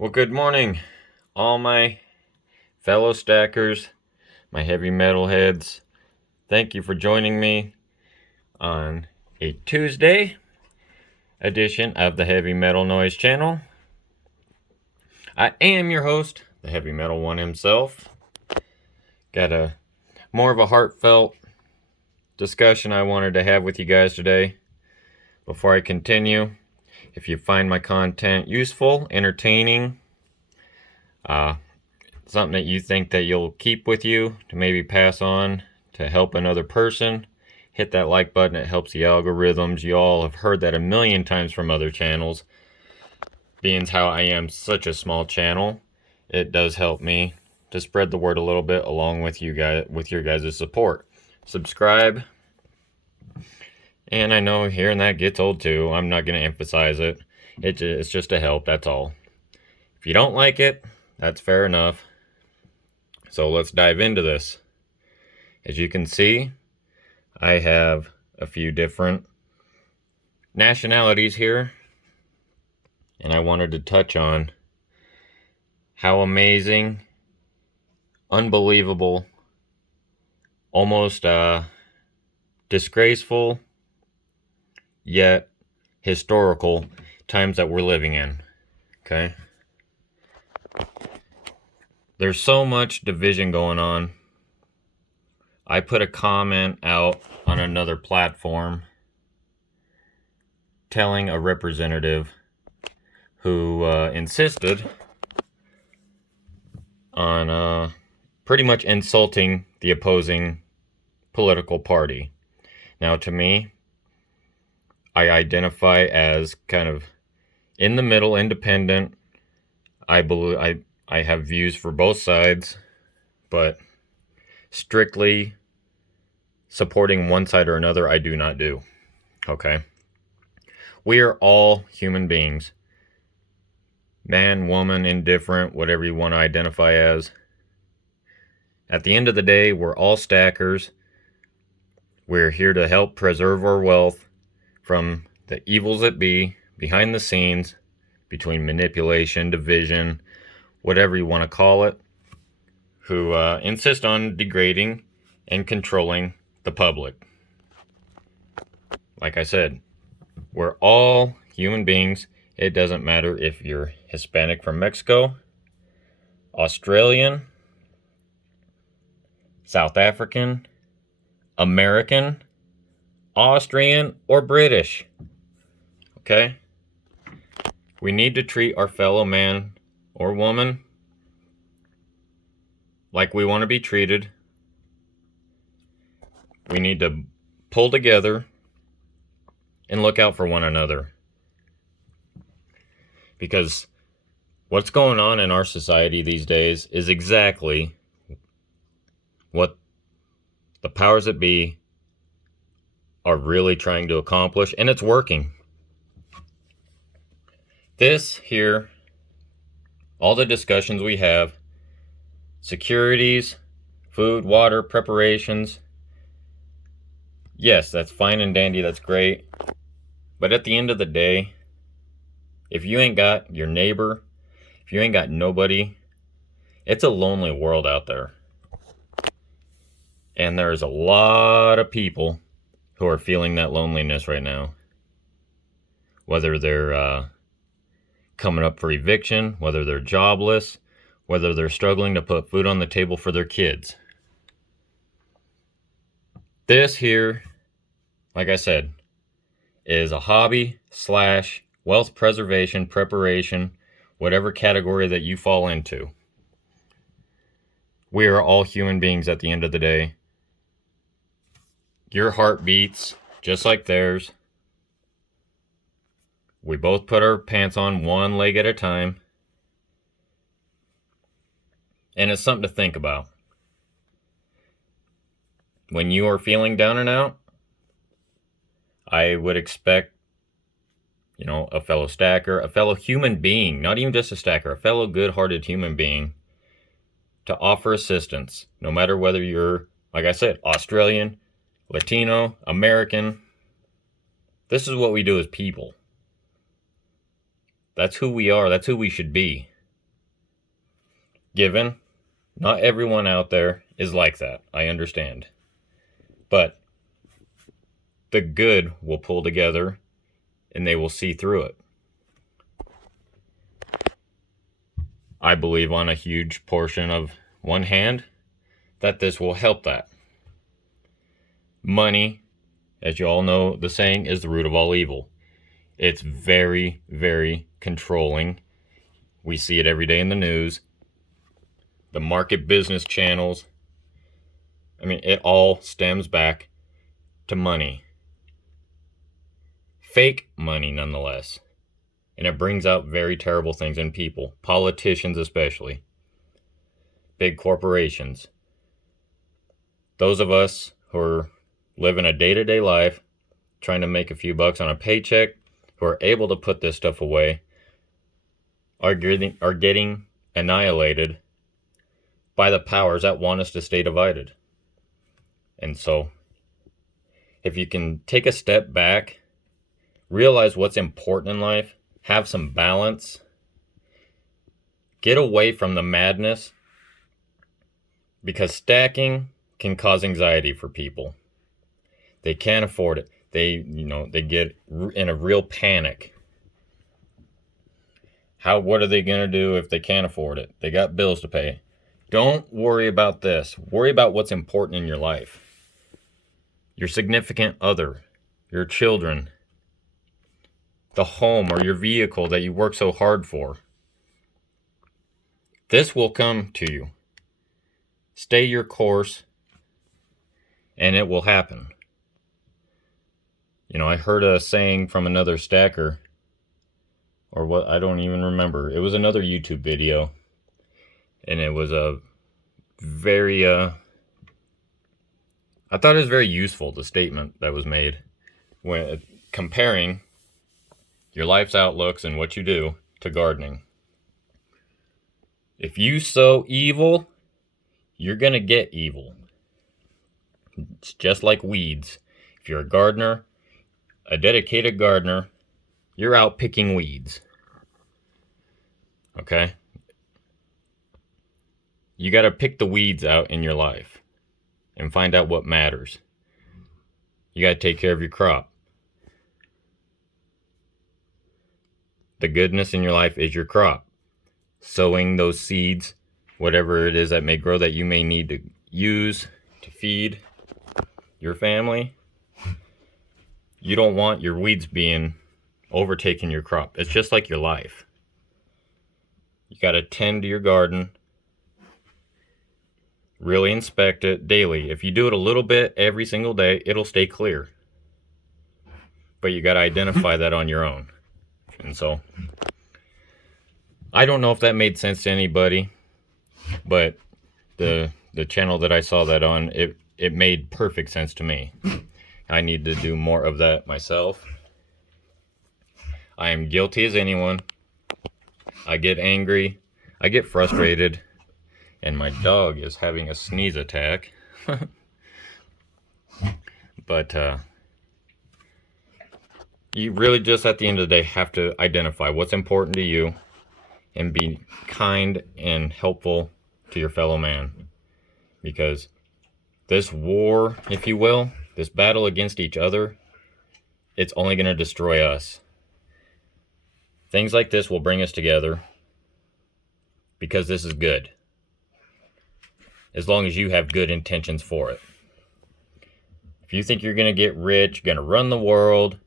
Well, good morning, all my fellow stackers, my heavy metal heads. Thank you for joining me on a Tuesday edition of the Heavy Metal Noise channel. I am your host, the Heavy Metal One himself. Got a more of a heartfelt discussion I wanted to have with you guys today. Before I continue, if you find my content useful, entertaining, something that you think that you'll keep with you to maybe pass on to help another person, hit that like button. It helps the algorithms. You all have heard that a million times from other channels. Being how I am such a small channel, it does help me to spread the word a little bit along with you guys, with your guys' support. Subscribe. And I know hearing that gets old too. I'm not going to emphasize it. It's just a help, that's all. If you don't like it, that's fair enough. So let's dive into this. As you can see, I have a few different nationalities here, and I wanted to touch on how amazing, unbelievable, almost disgraceful, yet historical times that we're living in. Okay? There's so much division going on. I put a comment out on another platform telling a representative who insisted on pretty much insulting the opposing political party. Now, to me, I identify as kind of in the middle, independent. I believe I have views for both sides, but strictly supporting one side or another, I do not do. Okay? We are all human beings. Man, woman, indifferent, whatever you want to identify as. At the end of the day, we're all stackers. We're here to help preserve our wealth from the evils that be behind the scenes, between manipulation, division, whatever you want to call it, who insist on degrading and controlling the public. Like I said, we're all human beings. It doesn't matter if you're Hispanic from Mexico, Australian, South African, American, Austrian, or British. Okay? We need to treat our fellow man or woman like we want to be treated. We need to pull together and look out for one another. Because what's going on in our society these days is exactly what the powers that be are really trying to accomplish, and it's working. This here, all the discussions we have, securities, food, water, preparations, yes, that's fine and dandy, that's great. But at the end of the day, if you ain't got your neighbor, if you ain't got nobody, it's a lonely world out there. And there's a lot of people who are feeling that loneliness right now. Whether they're coming up for eviction, whether they're jobless, whether they're struggling to put food on the table for their kids. This here, like I said, is a hobby / wealth preservation, preparation, whatever category that you fall into. We are all human beings at the end of the day. Your heart beats just like theirs. We both put our pants on one leg at a time. And it's something to think about. When you are feeling down and out, I would expect, a fellow stacker, a fellow human being, not even just a stacker, a fellow good-hearted human being, to offer assistance, no matter whether you're, like I said, Australian, Latino, American. This is what we do as people. That's who we are. That's who we should be. given. Not everyone out there is like that. I understand. But the good will pull together and they will see through it. I believe on a huge portion of one hand that this will help that. Money, as you all know, the saying is the root of all evil. It's very, very controlling. We see it every day in the news. The market business channels. I mean, it all stems back to money. Fake money, nonetheless. And it brings out very terrible things in people. Politicians especially. Big corporations. Those of us who are living a day-to-day life, trying to make a few bucks on a paycheck, who are able to put this stuff away, are getting annihilated by the powers that want us to stay divided. And so, if you can take a step back, realize what's important in life, have some balance, get away from the madness, because stacking can cause anxiety for people. They can't afford it. They get in a real panic. What are they going to do if they can't afford it? They got bills to pay. Don't worry about this. Worry about what's important in your life. Your significant other, your children, the home or your vehicle that you work so hard for. This will come to you. Stay your course, and it will happen. I heard a saying from another stacker, or what, I don't even remember. It was another YouTube video, and it was a very, I thought it was very useful, the statement that was made, when comparing your life's outlooks and what you do to gardening. If you sow evil, you're going to get evil. It's just like weeds. If you're a gardener, a dedicated gardener, you're out picking weeds. Okay? You got to pick the weeds out in your life and find out what matters. You got to take care of your crop. The goodness in your life is your crop. Sowing those seeds, whatever it is that may grow that you may need to use to feed your family. You don't want your weeds being overtaking your crop. It's just like your life. You got to tend to your garden. Really inspect it daily. If you do it a little bit every single day, it'll stay clear. But you got to identify that on your own. And so, I don't know if that made sense to anybody, but the channel that I saw that on, it made perfect sense to me. I need to do more of that myself. I am guilty as anyone. I get angry. I get frustrated. And my dog is having a sneeze attack. But you really just at the end of the day have to identify what's important to you and be kind and helpful to your fellow man. Because this war, if you will, this battle against each other, it's only going to destroy us. Things like this will bring us together because this is good. As long as you have good intentions for it. If you think you're going to get rich, going to run the world,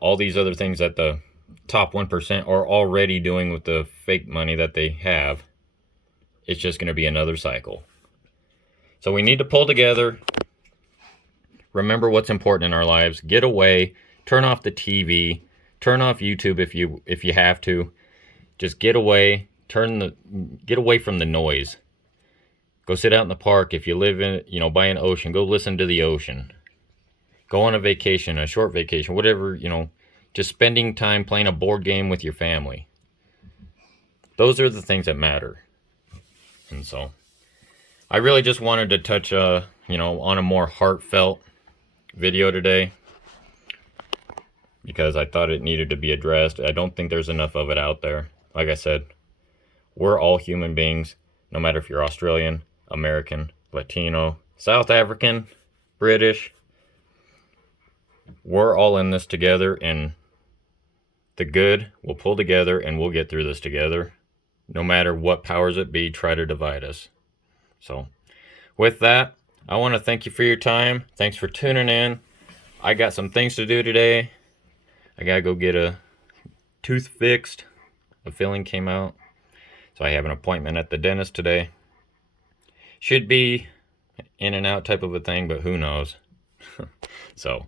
all these other things that the top 1% are already doing with the fake money that they have, it's just going to be another cycle. So we need to pull together. Remember what's important in our lives. Get away. Turn off the TV. Turn off YouTube if you have to. Just get away. Get away from the noise. Go sit out in the park. If you live in, by an ocean, go listen to the ocean. Go on a vacation, a short vacation, whatever, just spending time playing a board game with your family. Those are the things that matter. And so, I really just wanted to touch, on a more heartfelt video today. Because I thought it needed to be addressed. I don't think there's enough of it out there. Like I said, we're all human beings, no matter if you're Australian, American, Latino, South African, British. We're all in this together, and the good will pull together, and we'll get through this together. No matter what powers it be try to divide us. So, with that, I want to thank you for your time. Thanks for tuning in. I got some things to do today. I gotta go get a tooth fixed. A filling came out. So I have an appointment at the dentist today. Should be in and out type of a thing, but who knows. So,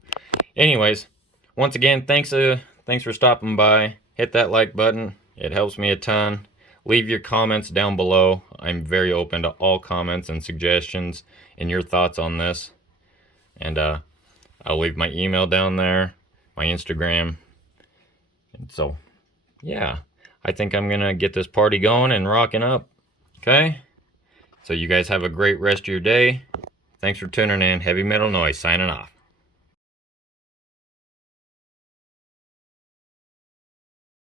anyways, once again, thanks for stopping by. Hit that like button. It helps me a ton. Leave your comments down below. I'm very open to all comments and suggestions and your thoughts on this. And I'll leave my email down there, my Instagram. And so, yeah, I think I'm going to get this party going and rocking up. Okay? So you guys have a great rest of your day. Thanks for tuning in. Heavy Metal Noise signing off.